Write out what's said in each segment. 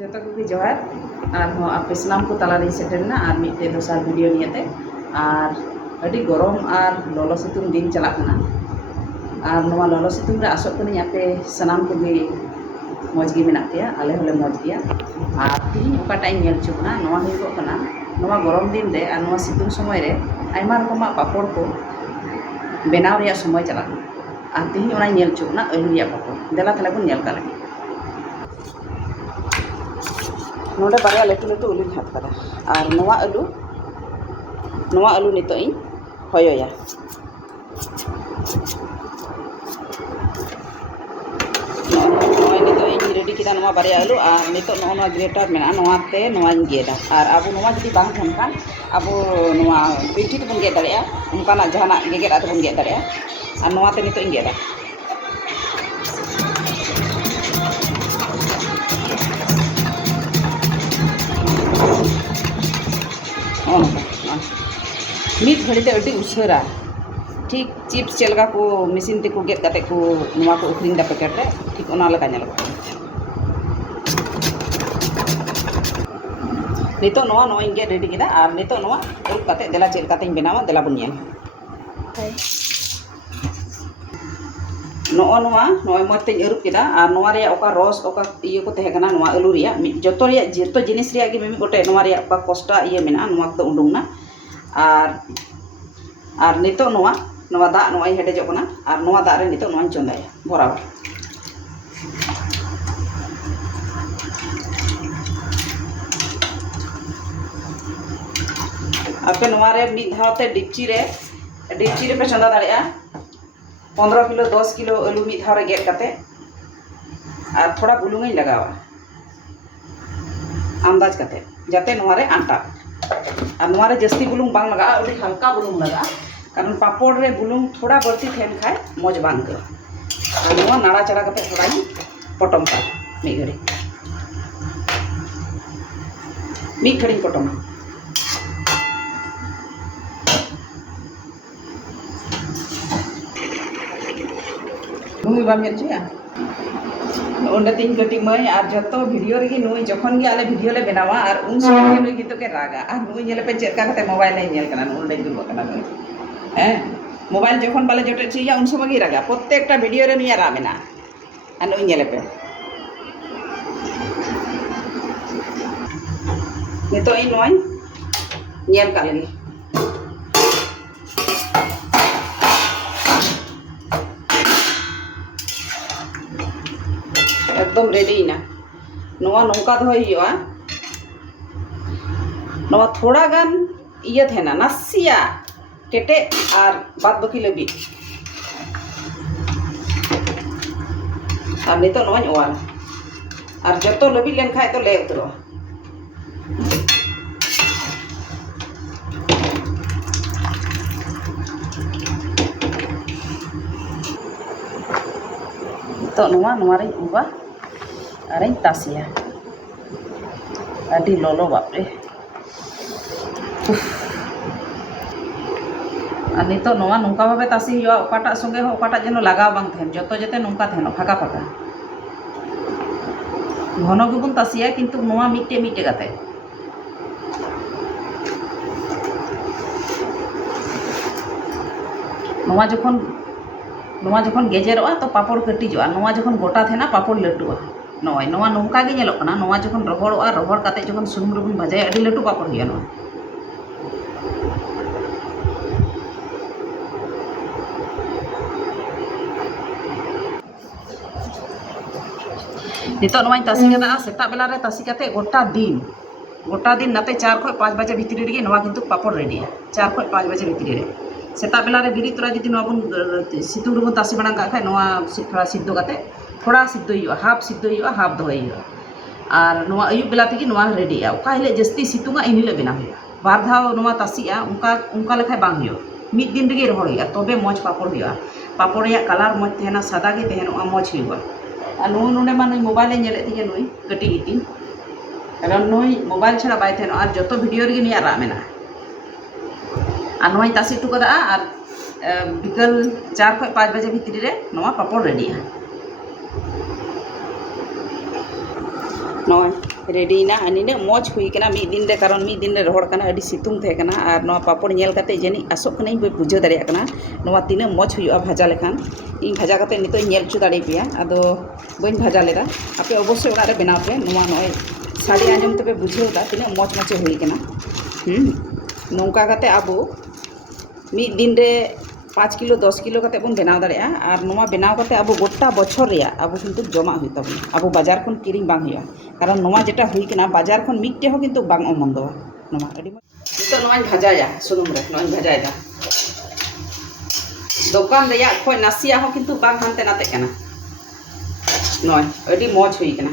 जो को जोहार और आपे सामान को तलारे सेटरना और मिट्टे दोसार वीडियो नियते और अभी गरम और ललो सितुंग दिन चलाकना और नवा ललो सितुंग रे आसोक कनी आपे सामान को भी मौज गे मेना पेया आले होले मौज गया और तीन ओकाटाई नेल चुकना नवा हुइगो कना नवा गरम दिन रे और नवा सितुंग समय रे आयमा रकमा पापड़ को बेनाव रिया समय चलाकना और तीन ओना नेल चुकना आलू रिया पापड़ देला थाले बन नेल काले नोडे बारे लटू लटू उलू हाथ करा और नवा आलू नितो इन होयोया नितो इन रेडी किदा नवा बारे आलू और नितो नवा ग्रेटर मेना नवाते नवा गेदा और अब नवा जदी बांग थान खान अब नवा बिठी तबन गेद दाड़िया उनकाना जहाना गेगेरा तबन गेद दाड़िया और नवाते नितो इन गेदा मिट घड़ीते अड़ी उसरा ठीक चिप्स चलगा को मशीन ते को गेट काते को नवा को उखरिंग दा पैकेट रे ठीक ओना लगा नेल नितो नवा नवा इंगे रेडी किदा और नितो नवा उरुप काते देला चेल काते बनावा देला बन नेल नवा मते उरुप किदा और नवा रे ओका रस ओका इयो को तहे कना नवा आलू रिया जतो जिनिस रिया गे मिमी गोटे नवा रे ओका कोस्टा इयो मेना नवा को उडुंगना और नितो नवा दा नवा हेडेजो कना और नवा दा रे नितो नवा चंदाया बराबर आपे नवा रे मिद धावते डिपची रे पे चंदा दाड़िया 15 किलो 10 किलो आलू मिद धाव रे गेट काते और थोड़ा बुलुंग इन लगावा अंदाज काते जाते नवा रे आटा और नवा रे जस्ती बुलुंग बांग लगा अभी हल्का बुलुंग लगा कारण पापड़ रे बुलुंग थोड़ा बढ़ती थेन खाए मौज बांग कर और नवा नाड़ा चढ़ा करते थोड़ा ही पटम का मी घड़ी पटम नुई बाम चुया ओंडे तीन कटी मई और जतो वीडियो रे नुई जखन गे आले वीडियो ले बनावा और उन समय गे नुई गितो के रागा और नुई नेले पे चेक काते मोबाइल ले नेल कना ओंडे दुब कना नुई मोबाइल जखन बाले जटे छिया उन समय गे रागा प्रत्येकटा वीडियो रे नुई रा मेना और नुई नेले पे नितो इन नुई नेल का लगी एकदम रेडी ना नवा नौका दोया नवा थोड़ा गान इया थेना नासिया केटे और बाद बाकी लबी और नितो नवा ओवाल और जतो लबी लेन खाए तो ले उतरो तो नवा रे उबा अरे तासिया अभी लोलो बापरे और नितो नवा नौका भावे तासी हुआ ओकाटा संगे हो ओकाटा जेनो लगाव बांग थेन जतो जेते नौका थेनो फाका फाका घन गेबुन तासिया किंतु नवा मिट्टे मिट्टे गाते नवा जखन गेजेरोआ तो पापड़ कटिजोआ नवा जखन गोटा थेना पापड़ लटुआ नवा नौका गे नेलोग कना नवा जखन रगड़ोआ रगड़ काते जखन सुनुम रे बन भाजाया अडी लटु पापड़ हुआ नवा नितो नवा तासी कदा सेता बेला रे तासी काते गोटा दिन नाते 4 खय 5 बजे भितरी रे नवा किंतु पापड़ रेडी 4 खय 5 बजे भितरी रे सेता बेला रे बिरी तोरा जदि नवा बन सितुंग रे बन तासी बना का खाय नवा थोड़ा सिद्धो काते थोड़ा सिद्धो हुआ हाफ सिद्धो हुआ हाफ दोहै हुआ और नवा अयुब बेला तेगी नवा रेडी ओका हिले जस्ती सितुंगा इन हिले बेना हुआ बार धाव नवा तासीआ उनका लेखाय बांग हुआ मिद दिन रेगे रहड़ हुआ तबे मौज पापड़ हुआ पापड़ या कलर मौज तहना सादा गे तहनोआ मौज हुआ और नुई नोडे मा नुई मोबाइल नेले थी नुई कटी गिटी कारण नुई मोबाइल छाड़ा बै तहनो और जो वीडियो रे नुई रा मेना और नुई तासी टुकदा और बिकल 4 खय 5 बजे भितरी रे नवा पापड़ रेडी नय रेडीना निना मौज हुई कना मी दिन रे कारण मी दिन रे रोहड़ कना अडी सितुंग थे कना और नवा पापड़ नेल कते जनी आसोक कना बे बुझे दाड़िया कना नवा तीना मौज हुई भाजा लेखान इन भाजा कते नितो नेल चु दाड़े पिया आदो बइन भाजा लेदा आपे अवश्य ओड़ा रे बनाव पे नवा नय साड़ी आंजम तबे बुझेदा तीना मौज मचे हुई कना नौका कते आबो मी दिन रे 5 किलो 10 किलो कते बन बनाव दाड़िया और नवा बनाव कते आबो गोटा बछर रे आबो किन्तु जमा हुई तबन आबो बाजार खन किरिंग बांग हुआ कारण नवा जेटा हुई कना बाजार खन मिट्टे हो किन्तु बांग अमंदवा नवा अडी नितो नवाई भाजाया सुनुम रे नवाई भाजायदा दुकान रे या खोय नासिया हो किन्तु बांग हानते नाते कना नय अडी मौज हुई कना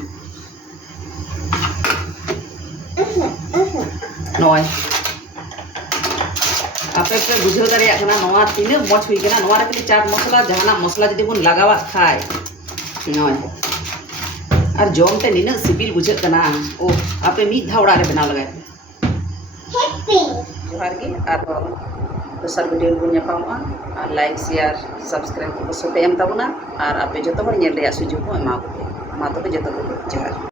नय आपे पे बुझे दाड़िया कना नवा तीन मौज हुई कना नवा रे खाली चाट मसला जहाना मसला जदि बन लगावा खाय नय और जमते निना सिबिल बुझे कना ओ आपे मी धावड़ा रे बना लगाय हैप्पी जोहार गे और दोसर वीडियो बन नेपामा और लाइक शेयर सब्सक्राइब को सोते एम ताबुना और आपे जतो हर नेल रे सुजोग को एमा को मा तो जतो को जोहार।